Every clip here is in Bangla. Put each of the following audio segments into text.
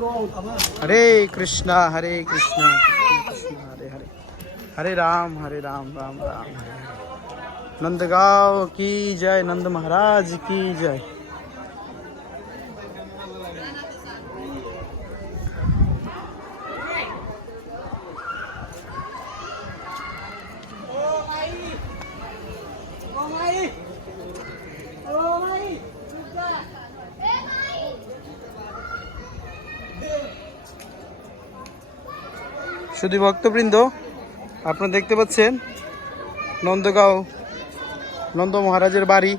हरे कृष्णा हरे कृष्णा कृष्ण कृष्ण हरे हरे, हरे राम राम राम हरे। नंदगांव की जय, नंद महाराज की जय। শুধু ভক্তবৃন্দ, আপনারা দেখতে পাচ্ছেন নন্দগাঁও নন্দ মহারাজের বাড়ি।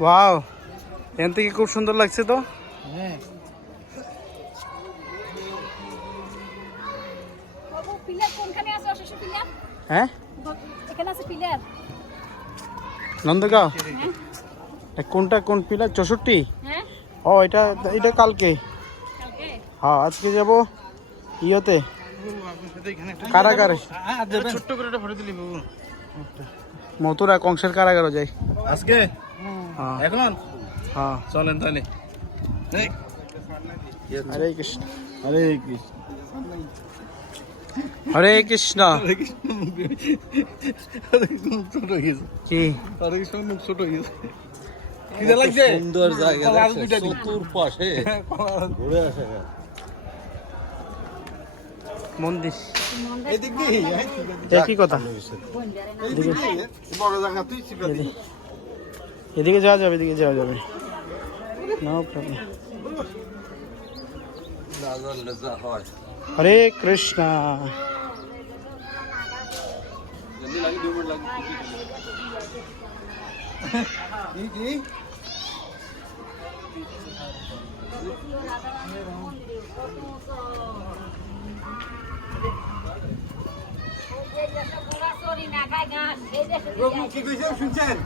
ওয়াও, এখান থেকে খুব সুন্দর লাগছে তো। হ্যাঁ, নন্দগাঁও কোনটা, কোন পিলার? 64। ও, এটা এটা কালকে। হ্যাঁ, আজকে যাব ইয়েতে, কারাগারে। ছোট্ট করে একটা ফটো দিলি বাবু, মথুরা কংসের কারাগারও যাই আজকে। এখন হ্যাঁ, চলেন তাহলে। হরে কৃষ্ণ হরে কৃষ্ণ হরে কৃষ্ণ। ছোট হয়ে গেছে কি? হরে কৃষ্ণ মুখ ছোট হয়ে গেছে। সুন্দর জায়গা, চতুর্পাশে ঘুরে আসে মন্দির। একই কথা, এদিকে যাওয়া যাবে, এদিকে যাওয়া যাবে। হরে কৃষ্ণ। প্রভু কি কইছে শুনছেন?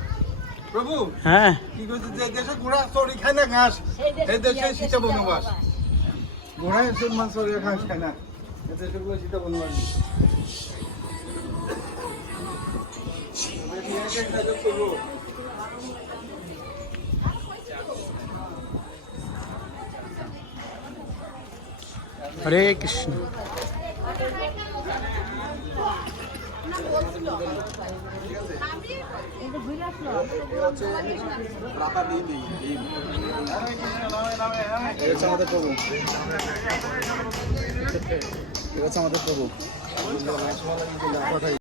প্রভু হ্যাঁ, কি কইছে? যে দেশে ঘোড়া চড়ি খায় না ঘাস, এই দেশে সীতা বনবাস। ঘোড়া সম্মান চড়ি ঘাস খায় না, এই দেশে গুলো সীতা বনবাস। হরে কৃষ্ণ। আমাদের প্রভু